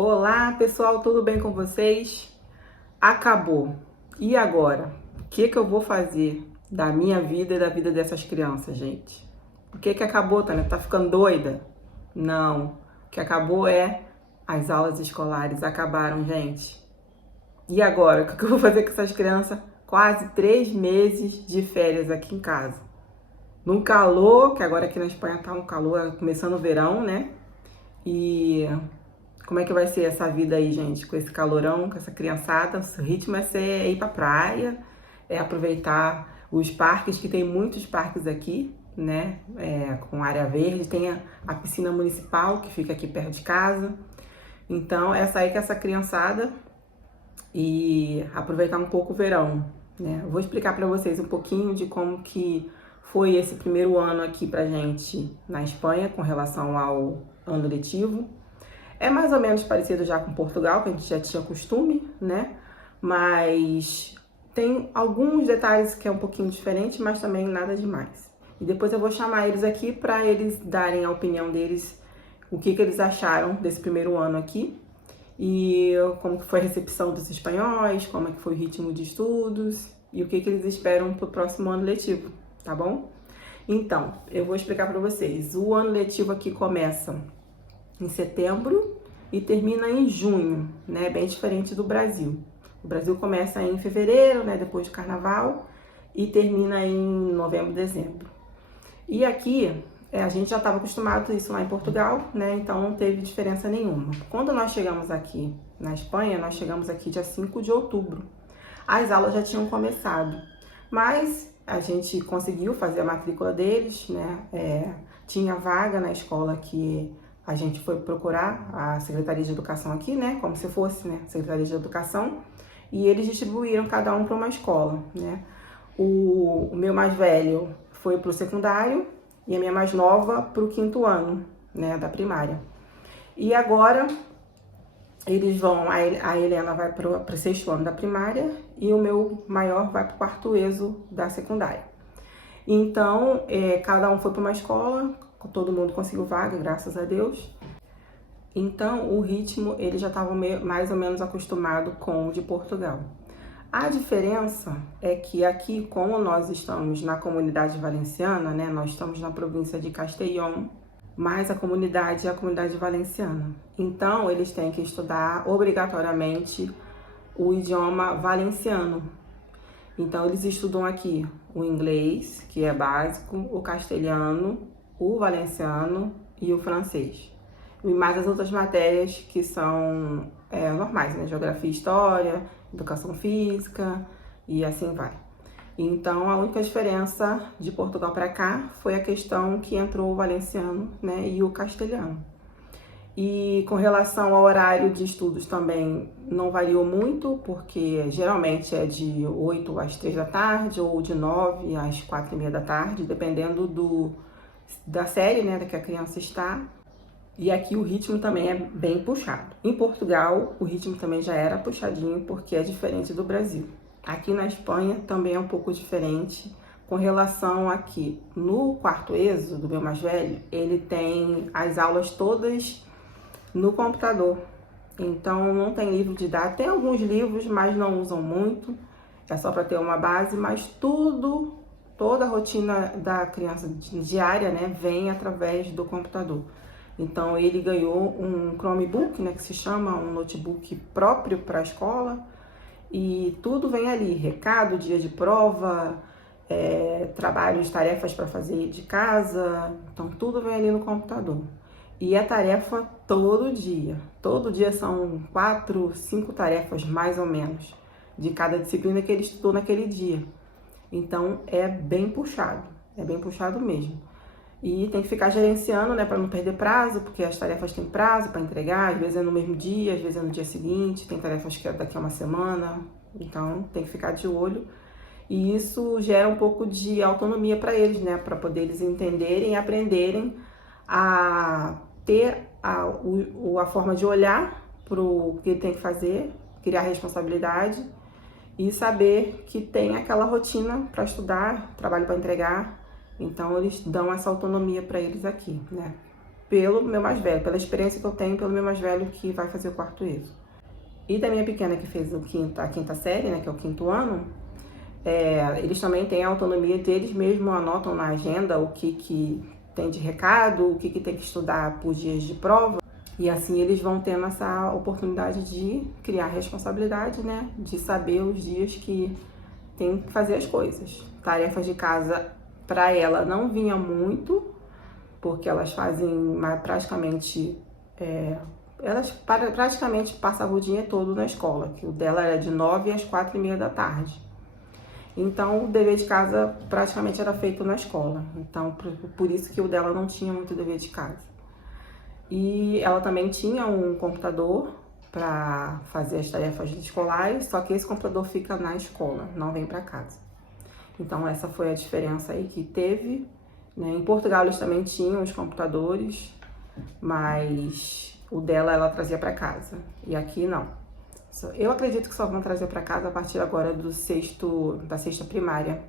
Olá, pessoal, tudo bem com vocês? Acabou. E agora? O que eu vou fazer da minha vida e da vida dessas crianças, gente? O que acabou, Tânia? Tá ficando doida? Não. O que acabou é as aulas escolares acabaram, gente. E agora? O que eu vou fazer com essas crianças? Quase 3 meses de férias aqui em casa. Num calor, que agora aqui na Espanha tá um calor, começando o verão, né? E como é que vai ser essa vida aí, gente, com esse calorão, com essa criançada? O ritmo é ir pra praia, é aproveitar os parques, que tem muitos parques aqui, né, com área verde. Tem a piscina municipal, que fica aqui perto de casa. Então, é sair com essa criançada e aproveitar um pouco o verão, né? Eu vou explicar para vocês um pouquinho de como que foi esse primeiro ano aqui pra gente na Espanha, com relação ao ano letivo. É mais ou menos parecido já com Portugal, que a gente já tinha costume, né? Mas tem alguns detalhes que é um pouquinho diferente, mas também nada demais. E depois eu vou chamar eles aqui para eles darem a opinião deles, o que eles acharam desse primeiro ano aqui e como que foi a recepção dos espanhóis, como é que foi o ritmo de estudos e o que eles esperam para o próximo ano letivo, tá bom? Então, eu vou explicar para vocês. O ano letivo aqui começa em setembro e termina em junho, né? Bem diferente do Brasil. O Brasil começa em fevereiro, né? Depois do carnaval, e termina em novembro, dezembro. E aqui, a gente já estava acostumado a isso lá em Portugal, né? Então não teve diferença nenhuma. Quando nós chegamos aqui na Espanha, nós chegamos aqui dia 5 de outubro. As aulas já tinham começado, mas a gente conseguiu fazer a matrícula deles, né? Tinha vaga na escola que a gente foi procurar, a Secretaria de Educação aqui, né? Como se fosse, né? Secretaria de Educação. E eles distribuíram cada um para uma escola, né? O meu mais velho foi para o secundário e a minha mais nova para o 5º ano, né? Da primária. E agora eles vão, a Helena vai para o 6º ano da primária e o meu maior vai para o 4º ESO da secundária. Então, cada um foi para uma escola, todo mundo conseguiu vaga, graças a Deus. Então, o ritmo, ele já estava mais ou menos acostumado com o de Portugal. A diferença é que aqui, como nós estamos na comunidade valenciana, né, nós estamos na província de Castellón, mas a comunidade é a comunidade valenciana. Então, eles têm que estudar obrigatoriamente o idioma valenciano. Então, eles estudam aqui o inglês, que é básico, o castelhano, o valenciano e o francês. E mais as outras matérias que são normais, né? Geografia e História, Educação Física e assim vai. Então, a única diferença de Portugal para cá foi a questão que entrou o valenciano, né, e o castelhano. E com relação ao horário de estudos também não variou muito, porque geralmente é de 8 às 3 da tarde ou de 9 às 4:30 da tarde, dependendo da série, né, que a criança está. E aqui o ritmo também é bem puxado. Em Portugal, o ritmo também já era puxadinho, porque é diferente do Brasil. Aqui na Espanha também é um pouco diferente com relação aqui. No 4º ESO, do meu mais velho, ele tem as aulas todas no computador. Então não tem livro didático, tem alguns livros, mas não usam muito. É só para ter uma base, mas toda a rotina da criança diária, né, vem através do computador. Então ele ganhou um Chromebook, né, que se chama um notebook próprio para a escola, e tudo vem ali, recado, dia de prova, trabalhos, tarefas para fazer de casa, então tudo vem ali no computador. E é tarefa todo dia são 4, 5 tarefas mais ou menos, de cada disciplina que ele estudou naquele dia. Então é bem puxado mesmo. E tem que ficar gerenciando, né, para não perder prazo, porque as tarefas têm prazo para entregar, às vezes é no mesmo dia, às vezes é no dia seguinte, tem tarefas que é daqui a uma semana, então tem que ficar de olho. E isso gera um pouco de autonomia para eles, né, para poder eles entenderem e aprenderem a ter a forma de olhar para o que ele tem que fazer, criar responsabilidade e saber que tem aquela rotina para estudar, trabalho para entregar. Então, eles dão essa autonomia para eles aqui, né? pelo meu mais velho, pela experiência que eu tenho pelo meu mais velho que vai fazer o quarto ISO. E da minha pequena que fez a quinta série, né, que é o quinto ano, eles também têm a autonomia deles mesmo, anotam na agenda o que tem de recado, o que tem que estudar por dias de prova. E assim eles vão tendo essa oportunidade de criar responsabilidade, né, de saber os dias que tem que fazer as coisas. Tarefas de casa para ela não vinha muito, porque elas fazem praticamente praticamente passavam o dia todo na escola, que o dela era de 9 às 4h30 da tarde. Então, o dever de casa praticamente era feito na escola. Então, por isso que o dela não tinha muito dever de casa. E ela também tinha um computador para fazer as tarefas escolares, só que esse computador fica na escola, não vem para casa. Então, essa foi a diferença aí que teve, né? Em Portugal, eles também tinham os computadores, mas o dela ela trazia para casa. E aqui, não. Eu acredito que só vão trazer para casa a partir agora da sexta primária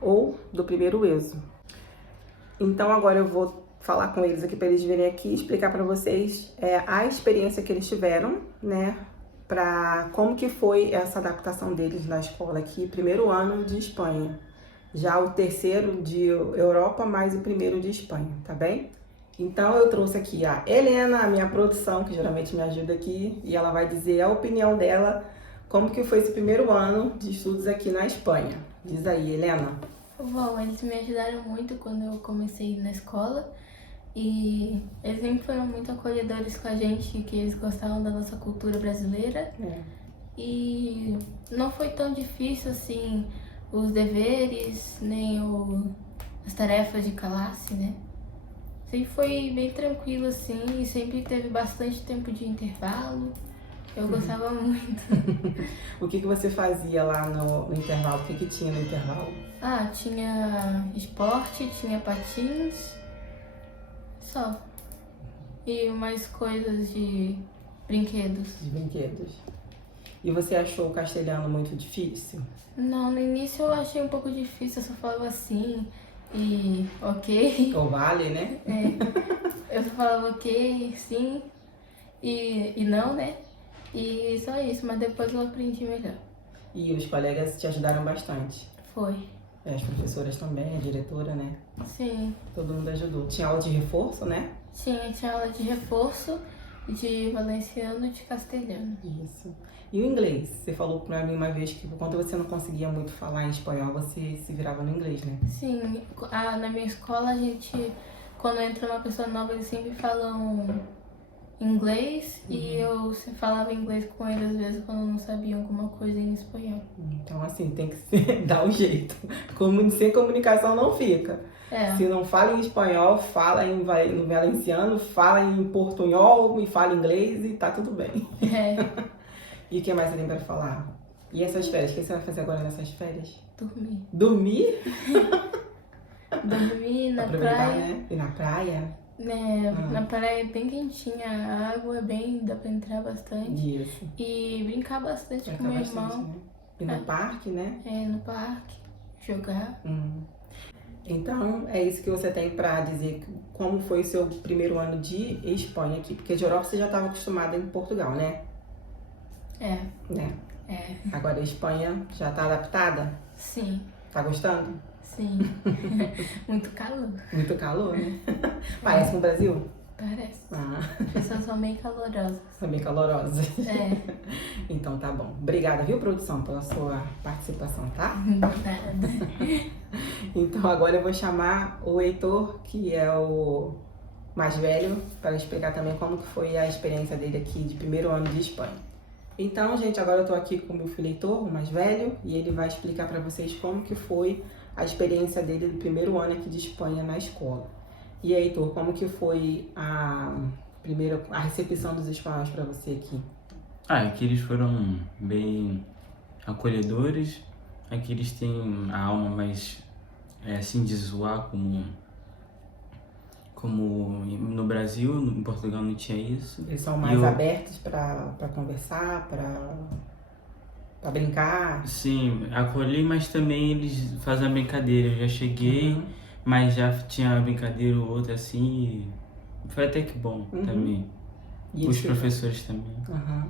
ou do primeiro ESO. Então agora eu vou falar com eles aqui para eles virem aqui e explicar para vocês a experiência que eles tiveram, né, para como que foi essa adaptação deles na escola aqui, primeiro ano de Espanha, já o terceiro de Europa mais o primeiro de Espanha, tá bem? Então eu trouxe aqui a Helena, a minha produção, que geralmente me ajuda aqui, e ela vai dizer a opinião dela, como que foi esse primeiro ano de estudos aqui na Espanha. Diz aí, Helena. Bom, eles me ajudaram muito quando eu comecei na escola e eles sempre foram muito acolhedores com a gente, que eles gostavam da nossa cultura brasileira. E não foi tão difícil assim os deveres, nem as tarefas de classe, né? Sempre foi bem tranquilo assim e sempre teve bastante tempo de intervalo. Eu gostava muito. O que você fazia lá no intervalo? O que tinha no intervalo? Tinha esporte, tinha patins, só. E mais coisas de brinquedos. De brinquedos. E você achou o castelhano muito difícil? Não, no início eu achei um pouco difícil, eu só falava assim e ok. Ou vale, né? Eu só falava ok, sim e não, né? E só isso, mas depois eu aprendi melhor. E os colegas te ajudaram bastante? Foi. As professoras também, a diretora, né? Sim. Todo mundo ajudou. Tinha aula de reforço, né? Tinha aula de reforço, de valenciano e de castelhano. Isso. E o inglês? Você falou pra mim uma vez que quando você não conseguia muito falar em espanhol, você se virava no inglês, né? Sim. Na minha escola, quando entra uma pessoa nova, eles sempre falam inglês e eu falava inglês com eles às vezes quando não sabiam alguma coisa em espanhol. Então, assim, tem que dar um jeito. Sem comunicação não fica. Se não fala em espanhol, fala em valenciano, fala em portunhol e fala inglês e tá tudo bem. E o que mais você tem pra falar? E essas férias? O que você vai fazer agora nessas férias? Dormir. Dormir? Dormir na aproveitar, praia. Né? Ir na praia? Na praia é bem quentinha, a água é bem, dá pra entrar bastante. Isso. E brincar bastante com meu irmão. Né? E no parque, né? No parque, jogar. Então, é isso que você tem pra dizer, como foi o seu primeiro ano de Espanha aqui. Porque de Europa você já estava acostumada em Portugal, né? Né? Agora a Espanha já tá adaptada? Sim. Tá gostando? Sim. Muito calor. Muito calor, né? Parece com o Brasil? Parece. As pessoas são bem calorosas. São bem calorosas. Então tá bom. Obrigada, viu, produção, pela sua participação, tá? Nada. Então agora eu vou chamar o Heitor, que é o mais velho, para explicar também como que foi a experiência dele aqui de primeiro ano de Espanha. Então, gente, agora eu tô aqui com o meu filho Heitor, o mais velho, e ele vai explicar para vocês como que foi a experiência dele do primeiro ano aqui de Espanha na escola. E aí, Heitor, como que foi a recepção dos espanhóis para você aqui? Aqui eles foram bem acolhedores. Aqui eles têm a alma mais assim de zoar, como no Brasil, em Portugal não tinha isso. Eles são mais abertos para conversar, para brincar? Sim, acolhi, mas também eles fazem a brincadeira. Eu já cheguei, mas já tinha uma brincadeira ou outra assim foi até que bom também. E Os eles professores também. Aham.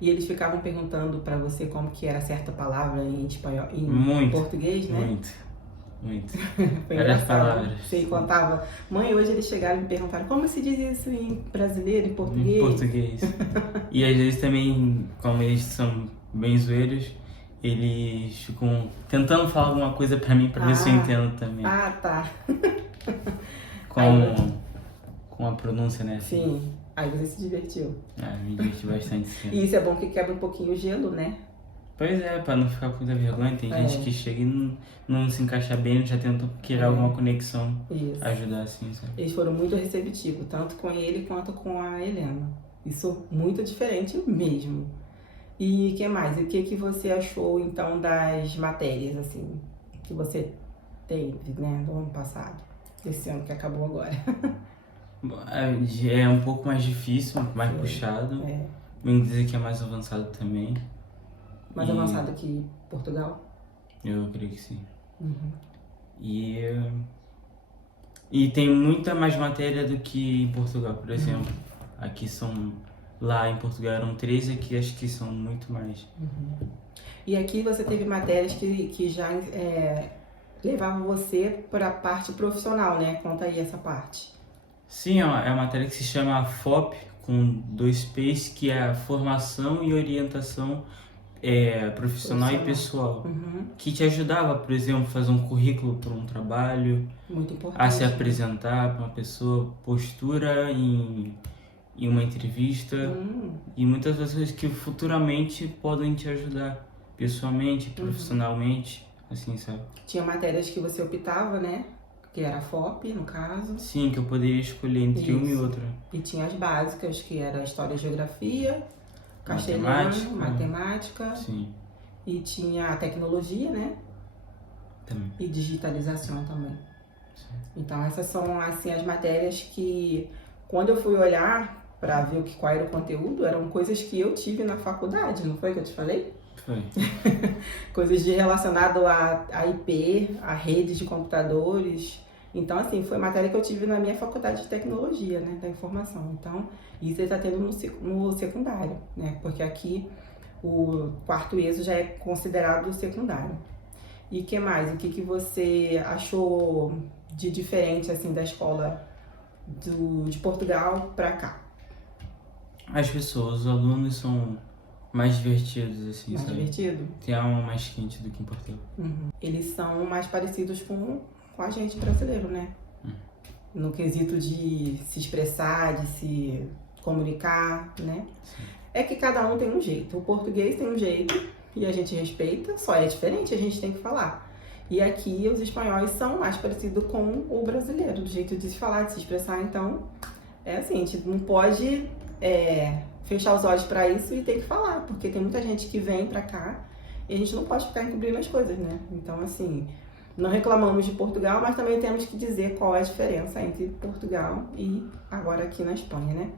E eles ficavam perguntando pra você como que era certa palavra em espanhol, em Muito, português, né? muito. Foi Várias engraçado. palavras. Você contava, mãe, hoje eles chegaram e me perguntaram como se diz isso em brasileiro, em português? Em português. E às vezes também, como eles são bem zoeiros, eles ficam tentando falar alguma coisa pra mim, pra ver se eu entendo também. Ah, tá. Com a pronúncia, né? Sim. Aí você se divertiu. Me diverti bastante, sim. E isso é bom que quebra um pouquinho o gelo, né? Pois é, pra não ficar com muita vergonha, tem gente que chega e não se encaixa bem, já tenta criar alguma conexão, ajudar assim, sabe? Eles foram muito receptivos, tanto com ele quanto com a Helena. Isso muito diferente mesmo. E o que mais? O que você achou, então, das matérias, assim, que você teve, né, do ano passado? Desse ano que acabou agora. É um pouco mais difícil, mais puxado. Vem dizer que é mais avançado também. Mais avançado que Portugal? Eu creio que sim. E tem muita mais matéria do que em Portugal, por exemplo. Lá em Portugal eram 13, aqui acho que são muito mais. E aqui você teve matérias que já levavam você para a parte profissional, né? Conta aí essa parte. Sim, é uma matéria que se chama FOP, com 2 P's, que é a formação e orientação profissional e pessoal. Que te ajudava, por exemplo, a fazer um currículo para um trabalho, muito importante, a se apresentar para uma pessoa, postura em uma entrevista e muitas das coisas que futuramente podem te ajudar pessoalmente, profissionalmente, assim, sabe? Tinha matérias que você optava, né? Que era a FOP, no caso. Sim, que eu poderia escolher entre uma e outra. E tinha as básicas, que era História e Geografia, Castelhano, Matemática. Sim. E tinha a Tecnologia, né? Também. E Digitalização também. Sim. Então essas são, assim, as matérias que, quando eu fui olhar para ver qual era o conteúdo, eram coisas que eu tive na faculdade, não foi que eu te falei? Foi. Coisas relacionadas a IP, a redes de computadores. Então, assim, foi matéria que eu tive na minha faculdade de tecnologia, né, da informação. Então, isso ele está tendo no secundário, né, porque aqui o 4º ESO já é considerado secundário. E o que mais? O que você achou de diferente, assim, da escola de Portugal para cá? As pessoas, os alunos são mais divertidos, assim, mais sabe? Divertido? Tem alma mais quente do que em Portugal. Eles são mais parecidos com a gente brasileiro, né? No quesito de se expressar, de se comunicar, né? Sim. É que cada um tem um jeito. O português tem um jeito e a gente respeita, só é diferente, a gente tem que falar. E aqui os espanhóis são mais parecidos com o brasileiro, do jeito de se falar, de se expressar. Então, é assim, a gente não pode fechar os olhos para isso e ter que falar, porque tem muita gente que vem para cá e a gente não pode ficar encobrindo as coisas, né? Então, assim, não reclamamos de Portugal, mas também temos que dizer qual é a diferença entre Portugal e agora aqui na Espanha, né?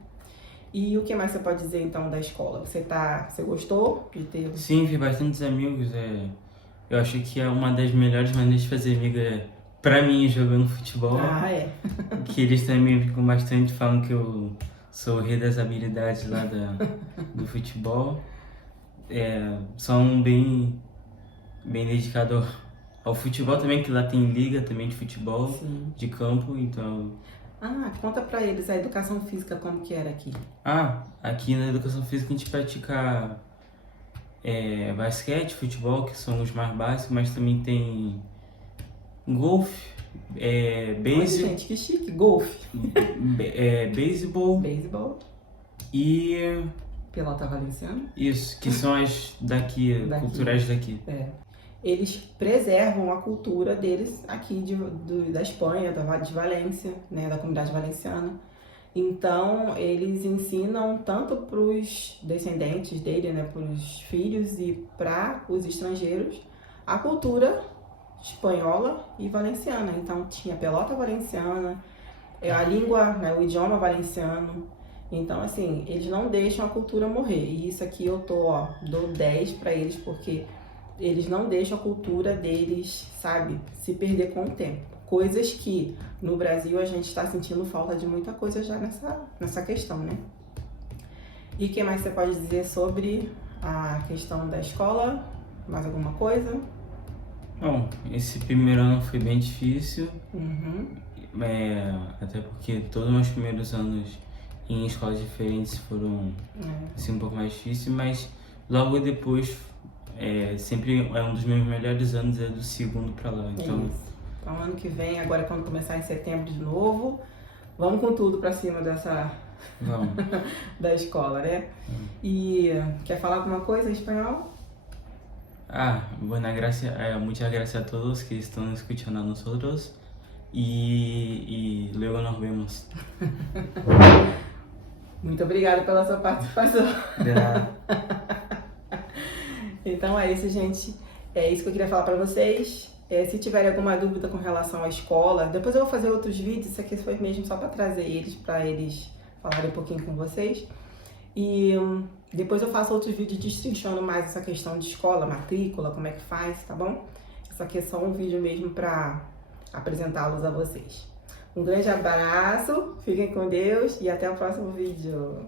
E o que mais você pode dizer, então, da escola? Você gostou de ter... Sim, fiz bastantes amigos. Eu acho que é uma das melhores maneiras de fazer amigo pra mim, jogando futebol. Ah, é? Que eles também ficam bastante falando que eu sou o rei das habilidades lá do futebol. São bem dedicados ao futebol também, que lá tem liga também de futebol, Sim. De campo, então... conta pra eles a educação física, como que era aqui. Aqui na educação física a gente pratica basquete, futebol, que são os mais básicos, mas também tem golfe, beisebol... Olha, gente, que chique, golfe. Beisebol. Beisebol. E... pelota valenciana. Isso, que são as daqui. Culturais daqui. Eles preservam a cultura deles aqui da Espanha, de Valência, né, da comunidade valenciana. Então, eles ensinam tanto para os descendentes dele, né, para os filhos e para os estrangeiros, a cultura espanhola e valenciana. Então, tinha pelota valenciana, a língua, né, o idioma valenciano. Então, assim, eles não deixam a cultura morrer. E isso aqui eu dou 10 para eles, porque eles não deixam a cultura deles, sabe, se perder com o tempo. Coisas que no Brasil a gente está sentindo falta de muita coisa já nessa questão, né? E o que mais você pode dizer sobre a questão da escola? Mais alguma coisa? Bom, esse primeiro ano foi bem difícil, Uhum. até porque todos os meus primeiros anos em escolas diferentes foram assim, um pouco mais difíceis, mas logo depois, sempre é um dos meus melhores anos, é do segundo pra lá. Então, Isso. Então, ano que vem, agora quando começar em setembro de novo, vamos com tudo pra cima vamos. da escola, né? E quer falar alguma coisa em espanhol? Muchas gracias a todos que están escuchando a nosotros y luego nos vemos. Muito obrigada pela sua participação. De nada. Então é isso, gente. É isso que eu queria falar pra vocês. Se tiverem alguma dúvida com relação à escola, depois eu vou fazer outros vídeos. Isso aqui foi mesmo só pra trazer eles, pra eles falarem um pouquinho com vocês. E depois eu faço outros vídeos destrinchando mais essa questão de escola, matrícula, como é que faz, tá bom? Isso aqui é só um vídeo mesmo pra apresentá-los a vocês. Um grande abraço, fiquem com Deus e até o próximo vídeo.